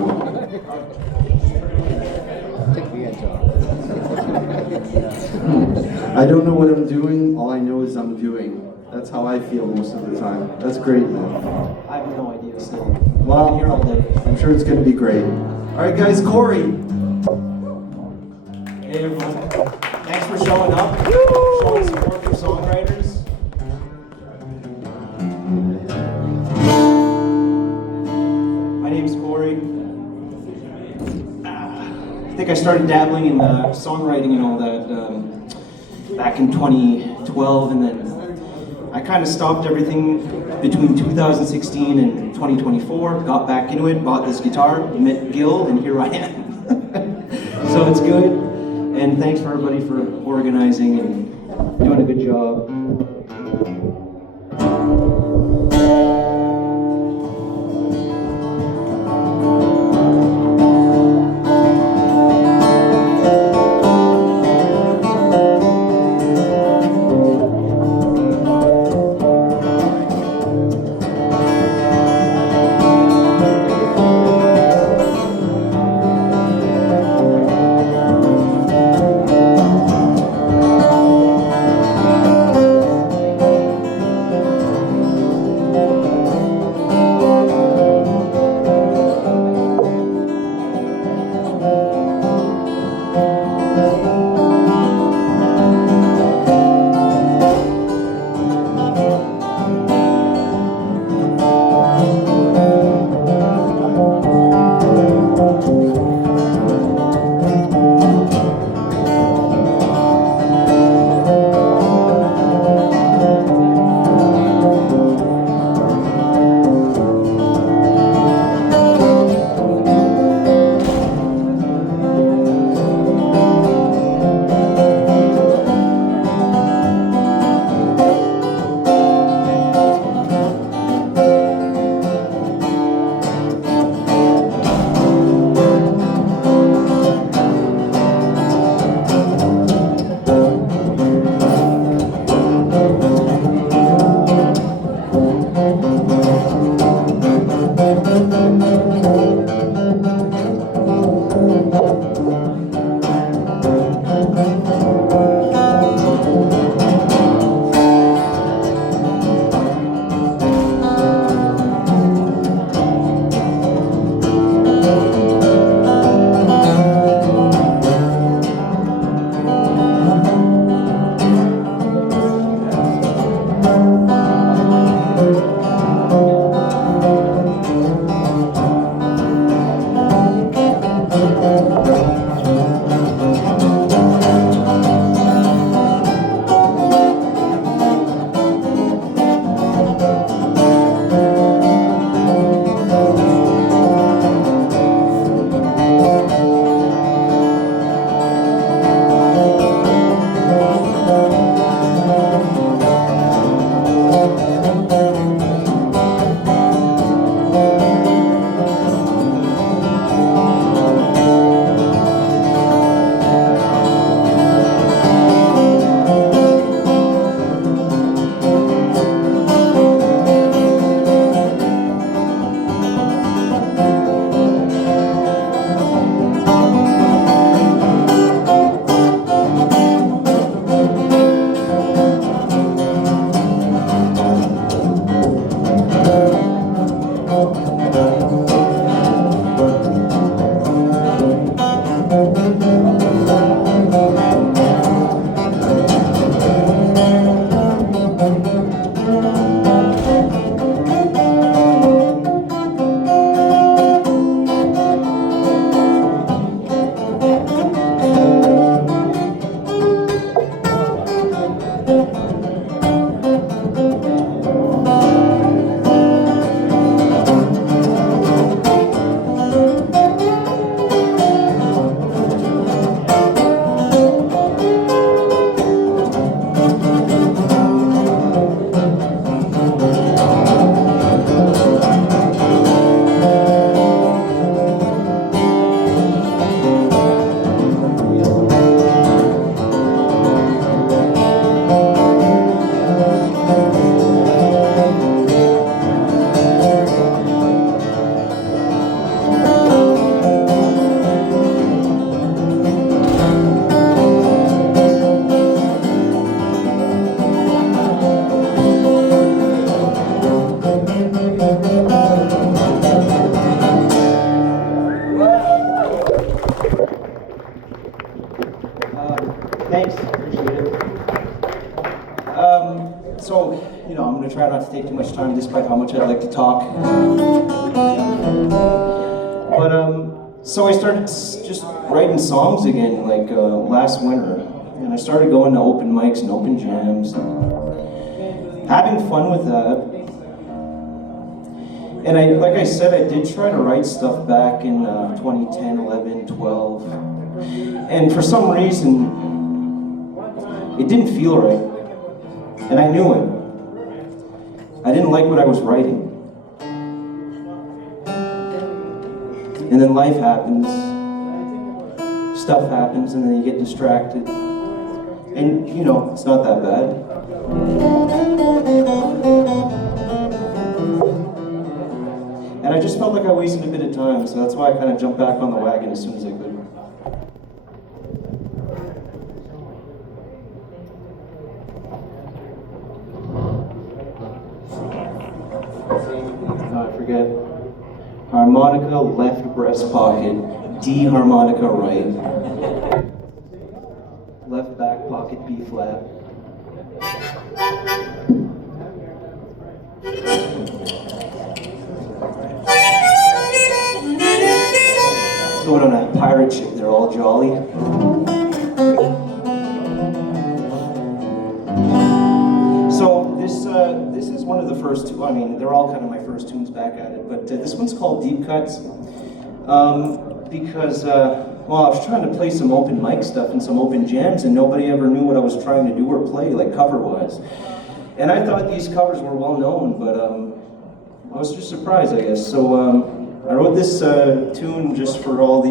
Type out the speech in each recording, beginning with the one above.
doing. I don't know what I'm doing, all I know is I'm doing. That's how I feel most of the time. That's great, man. I have no idea still. Well, I've been here all day. I'm sure it's gonna be great. All right, guys, Corey. Hey everyone. Thanks for showing up. Showing support for songwriters. My name's Corey. I think I started dabbling in songwriting and all that back in 2012, and then I kind of stopped everything between 2016 and 2024, got back into it, bought this guitar, met Gil, and here I am. So it's good, and thanks for everybody for organizing and doing a good job. to take too much time despite how much I'd like to talk. But so I started just writing songs again, like last winter. And I started going to open mics and open jams, and having fun with that. And like I said, I did try to write stuff back in 2010, 11, 12. And for some reason, it didn't feel right. And I knew it. I didn't like what I was writing. And then life happens, stuff happens, and then you get distracted. And you know, it's not that bad. And I just felt like I wasted a bit of time, so that's why I kind of jumped back on the wagon as soon as I could. I forget. Harmonica left breast pocket, D harmonica right. Left back pocket B flat. Going on a pirate ship, they're all jolly. So this is one of the first two. I mean, they're all kind of my first tunes back at it, but this one's called Deep Cuts because well, I was trying to play some open mic stuff and some open jams, and nobody ever knew what I was trying to do or play, like cover-wise. And I thought these covers were well known, but I was just surprised, I guess. So I wrote this tune just for all the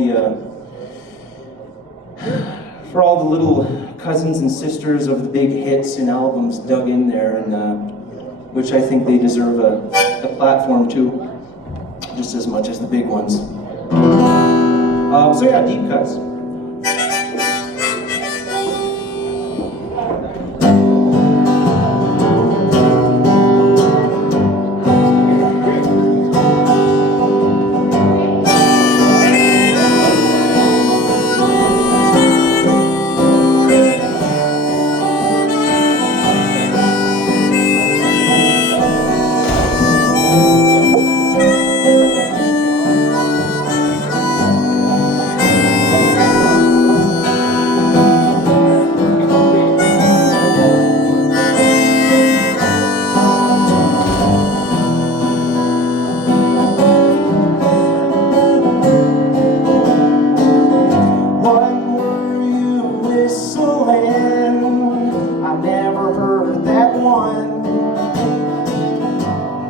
little cousins and sisters of the big hits and albums dug in there, and which I think they deserve a platform too, just as much as the big ones. So yeah, Deep Cuts.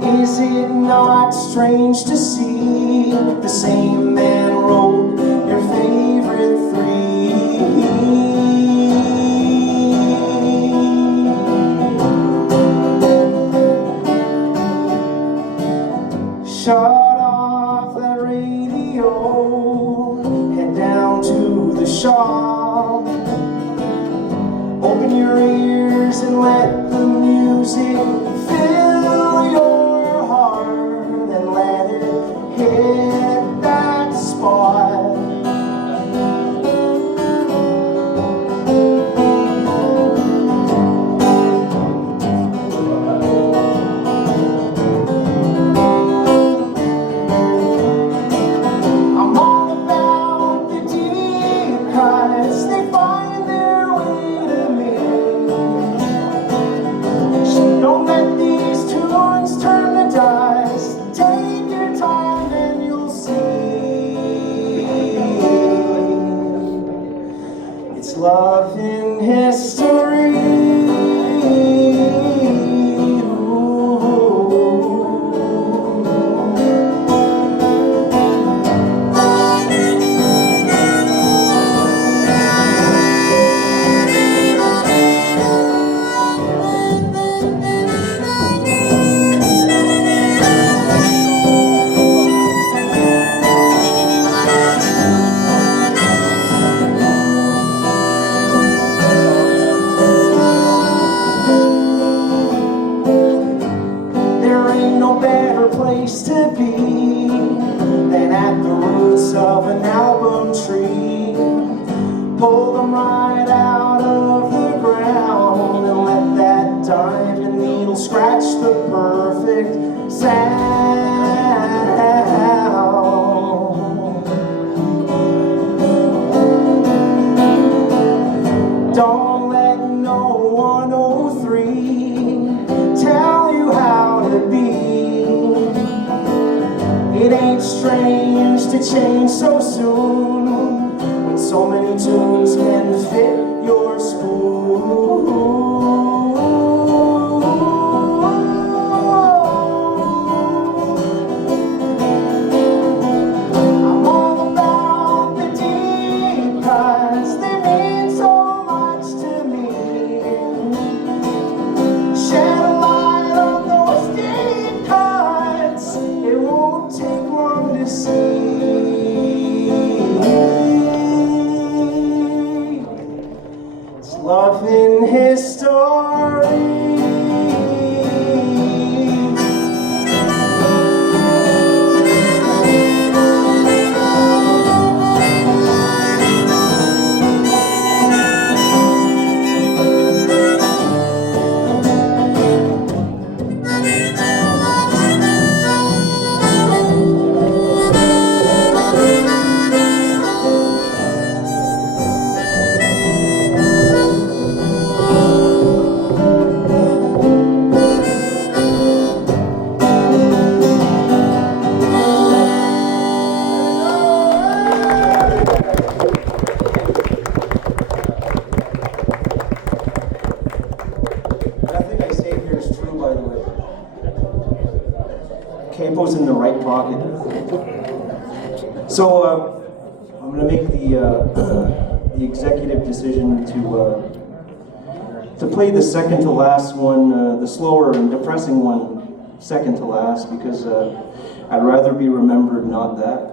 Is it not strange to see the same man wrote your favorite three? Shut off that radio, head down to the shop, open your ears and let the music fill your heart and let it hit that spot. I'm all about the deep cuts, they find their way to me. Don't let these tunes turn to dust. Take your time and you'll see. It's love in history. Place to be than at the roots of an album tree. Pull them right out of the ground and let that diamond needle scratch the burn. changing so soon, when so many tunes can fit your spoon. I'm all about the deep cuts, they mean so much to me. Shed a light on those deep cuts, it won't take long to see. It's love in his story. Nothing I say here is true, by the way. Capo's in the right pocket. So I'm going to make the executive decision to play the second to last one, the slower and depressing one, second to last, because I'd rather be remembered not that.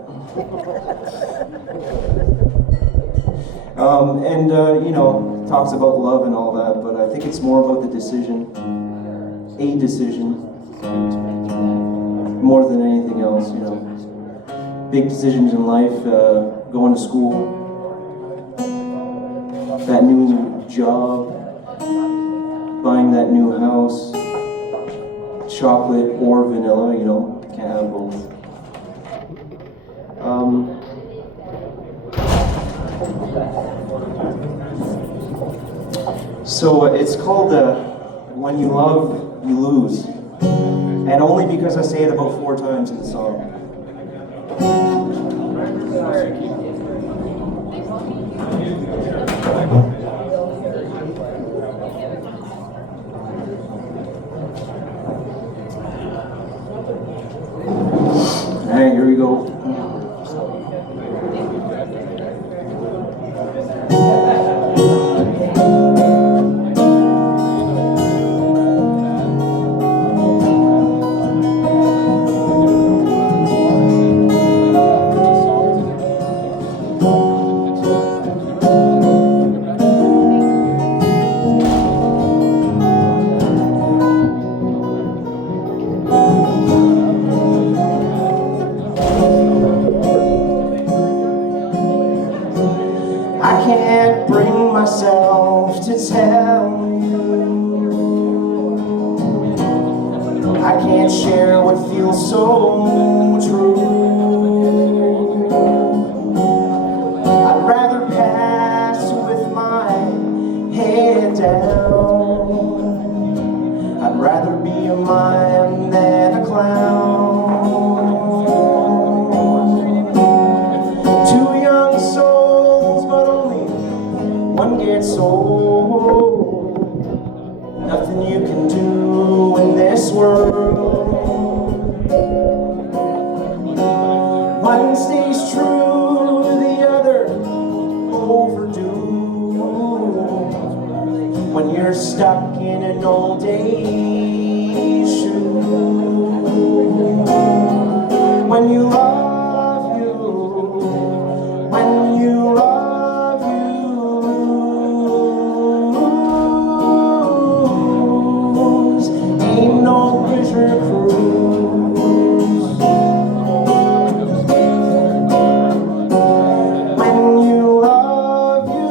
You know, talks about love and all that, but I think it's more about the decision, a decision, more than anything else, you know. Big decisions in life, going to school, that new job, buying that new house, chocolate or vanilla, you know, can't have both. So it's called When You Love, You Lose. And only because I say it about 4 times in the song. Alright, here we go. I can't bring myself to tell you. I can't share what feels so true. I'd rather pass with my head down. I'd rather be a mime than a clown. Two young souls, but only one gets old. Nothing you can do in this world. One stays true, the other overdue. When you're stuck in an old age shoe. When you love you, when you love you, ain't no pleasure cruise. When you love you,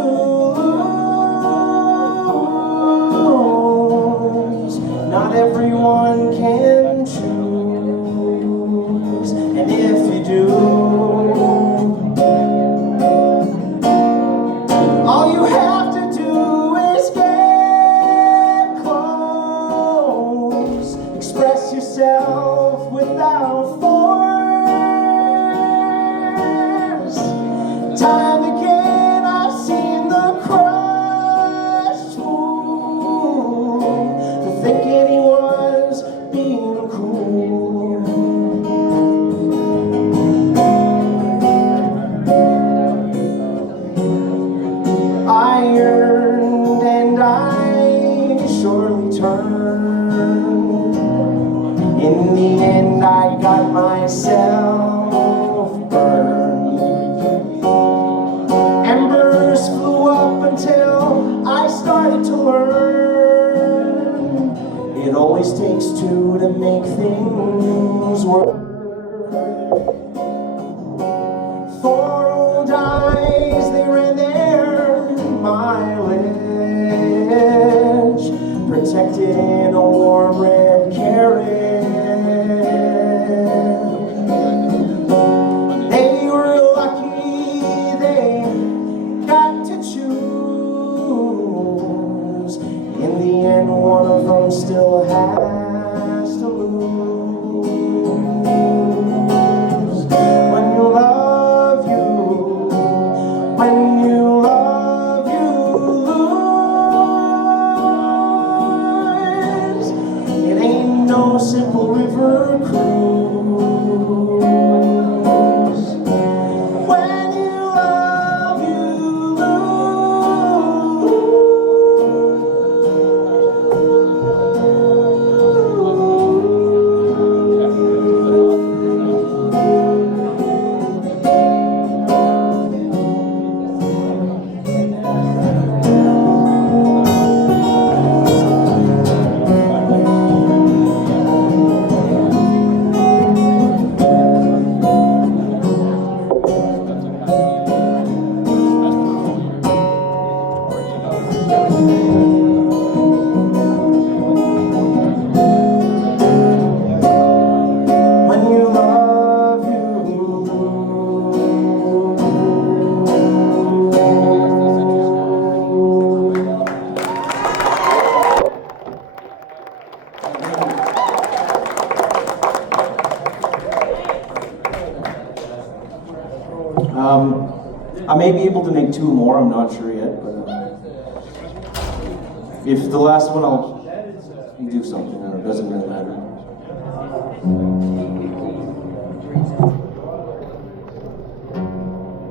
make things work. Four old eyes, they ran their mileage, protected in a warm red carriage. They were lucky they got to choose. In the end, one of them still has to lose. When you love you, when you love you lose. It ain't no simple river cruise. When you love you I may be able to make two more, I'm not sure yet, but if the last one I'll do something, it doesn't really matter.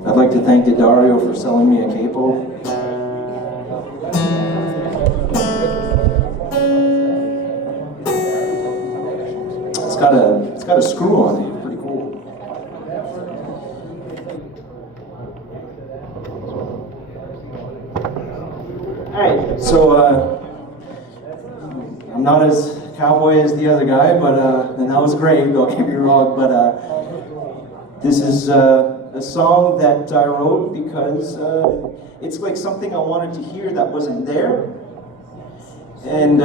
I'd like to thank Dario for selling me a capo. It's got a screw on it, pretty cool. Alright, so I'm not as cowboy as the other guy, but and that was great, don't get me wrong, but this is a song that I wrote because it's like something I wanted to hear that wasn't there. And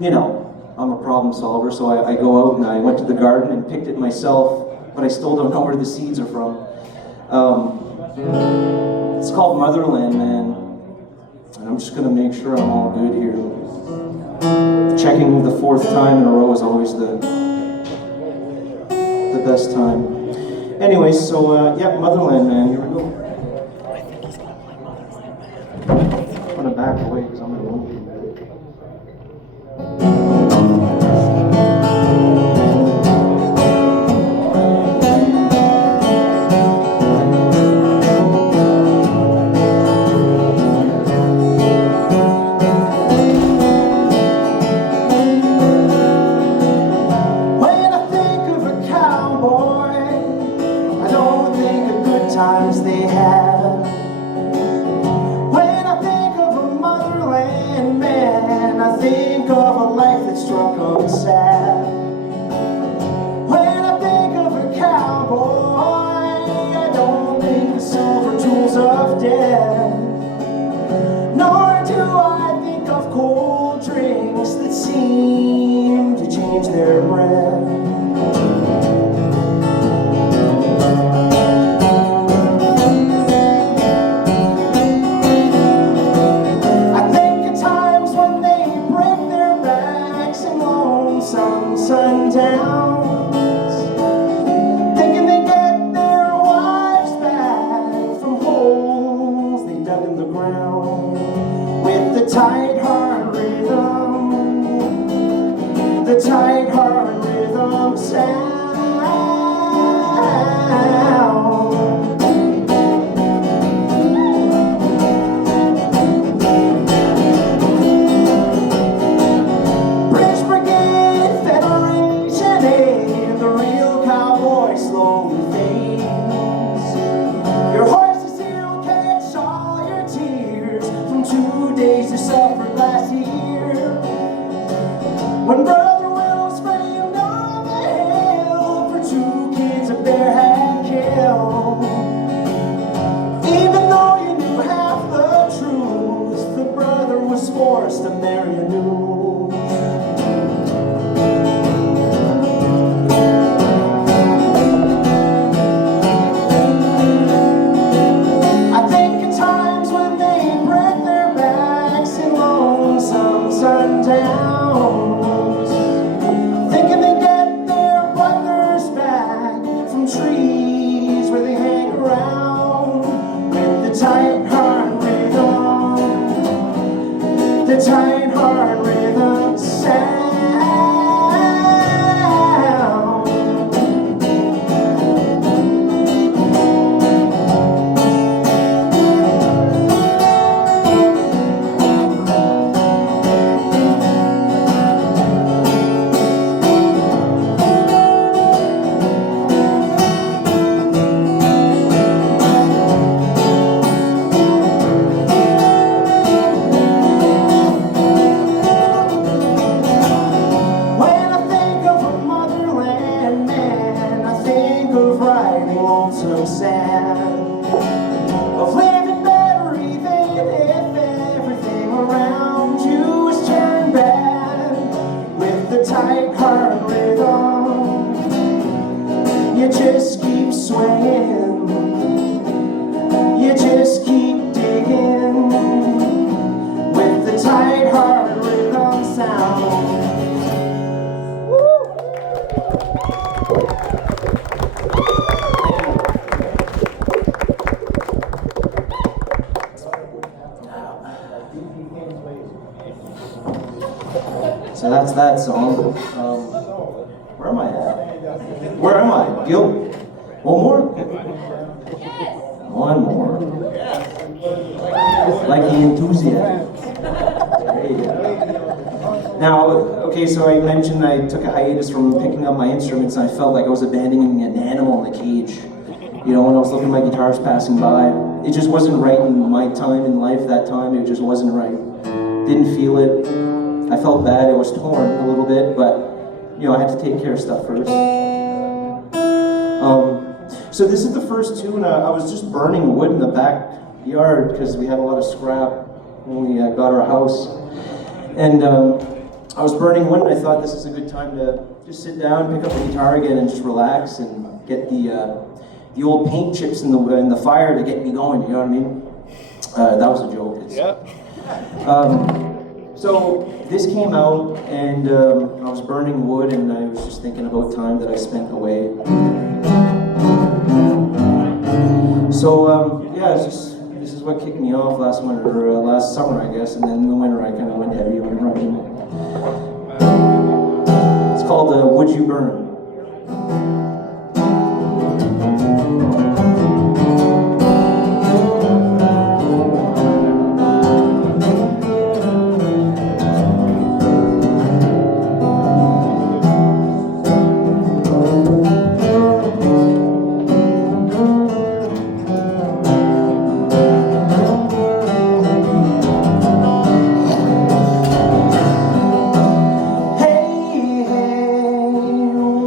you know, I'm a problem solver, so I go out and I went to the garden and picked it myself, but I still don't know where the seeds are from. It's called Motherland, man. And I'm just gonna make sure I'm all good here. Checking the fourth time in a row is always the best time. Anyway, so yeah, Motherland, man. Here we go. I think he's gonna play Motherland, man. I'm gonna back away because I'm gonna move. Times they have. When I think of a motherland, man, I think of a life that's drunk on sad. When I think of a cowboy, I don't think the silver tools of death. Nor do I think of cold drinks that seem to change their breath. Sundowns, thinking they get their wives back from holes they dug in the ground. With the tight heart rhythm, the tight heart rhythm sound. Your horses, he'll catch all your tears from 2 days of suffering. tight hard rhythm sound. So sad of living better even if everything around you is turned bad. With the tight hard rhythm, you just keep swaying, you just keep digging. With the tight hard rhythm sound. So that's that song. Where am I at? Where am I? Gil? One more? One more. Like the enthusiasm. There you go. Now, okay, so I mentioned I took a hiatus from picking up my instruments and I felt like I was abandoning an animal in a cage. You know, when I was looking at my guitars passing by, it just wasn't right in my time in life that time. It just wasn't right. Didn't feel it. I felt bad. It was torn a little bit, but you know, I had to take care of stuff first. So this is the first tune. I was just burning wood in the backyard because we had a lot of scrap when we got our house, and I was burning wood, and I thought this is a good time to just sit down, pick up the guitar again, and just relax and get the old paint chips in the fire to get me going. You know what I mean? That was a joke. Yeah. So this came out, and I was burning wood, and I was just thinking about time that I spent away. So yeah, this is what kicked me off last winter, or last summer, I guess, and then in the winter I kind of went heavy on writing. It's called "Would You Burn."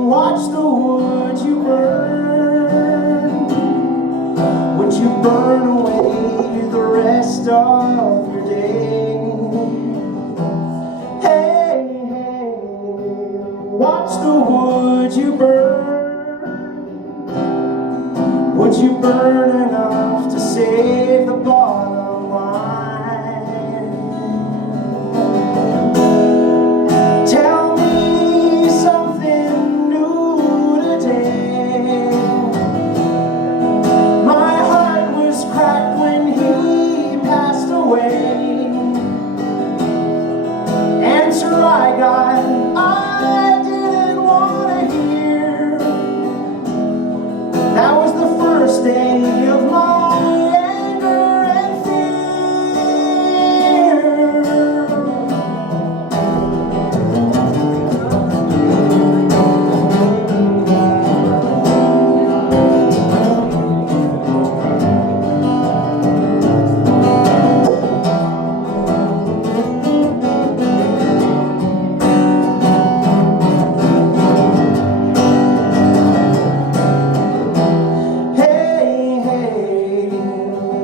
Watch the wood you burn. Would you burn away the rest of your day? Hey, hey, watch the wood you burn. Would you burn enough to save the bottom line? Tell me something new today. My heart was cracked when he passed away. Answer I got, I didn't want to hear. That was the first day of my anger and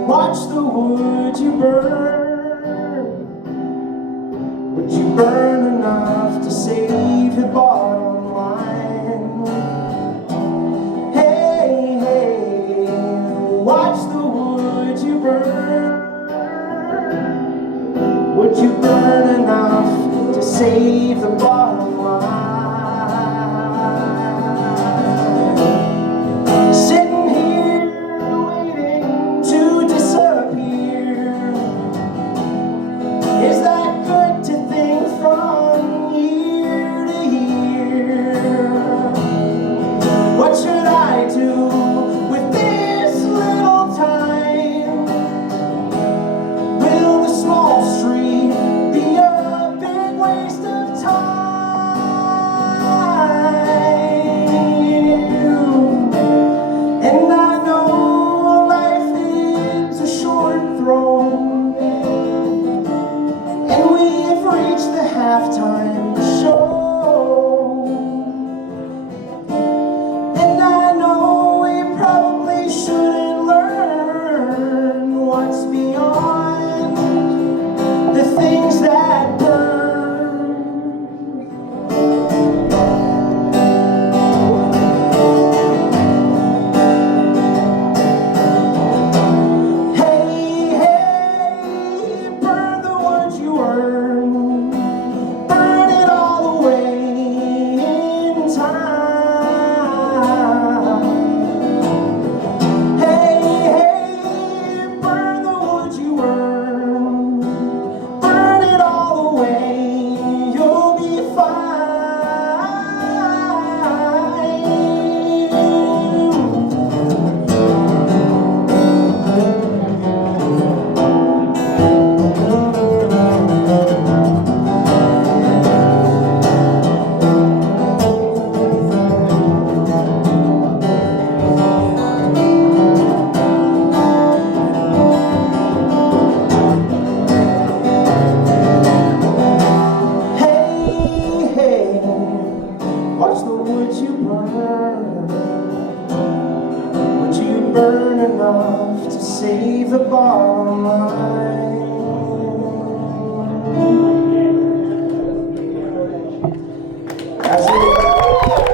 watch the wood you burn. Would you burn enough to save your bottom line? Hey, hey, watch the wood you burn. Would you burn enough to save the bottom line? Sitting here waiting to disappear. Is that good enough to save the bottom line. That's it.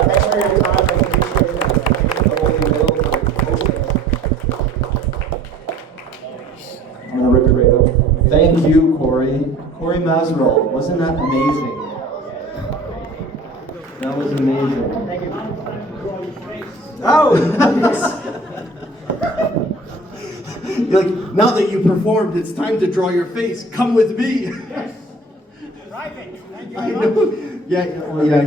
Thanks for your time. I appreciate it. The Holy Will for hosting. I'm gonna rip it right out. Thank you, Corey. Corey Masvidal. Wasn't that amazing? That was amazing. Thank you. Oh! You're like, now that you performed, it's time to draw your face. Come with me. Driving. Thank you. I know. Yeah, well, yeah.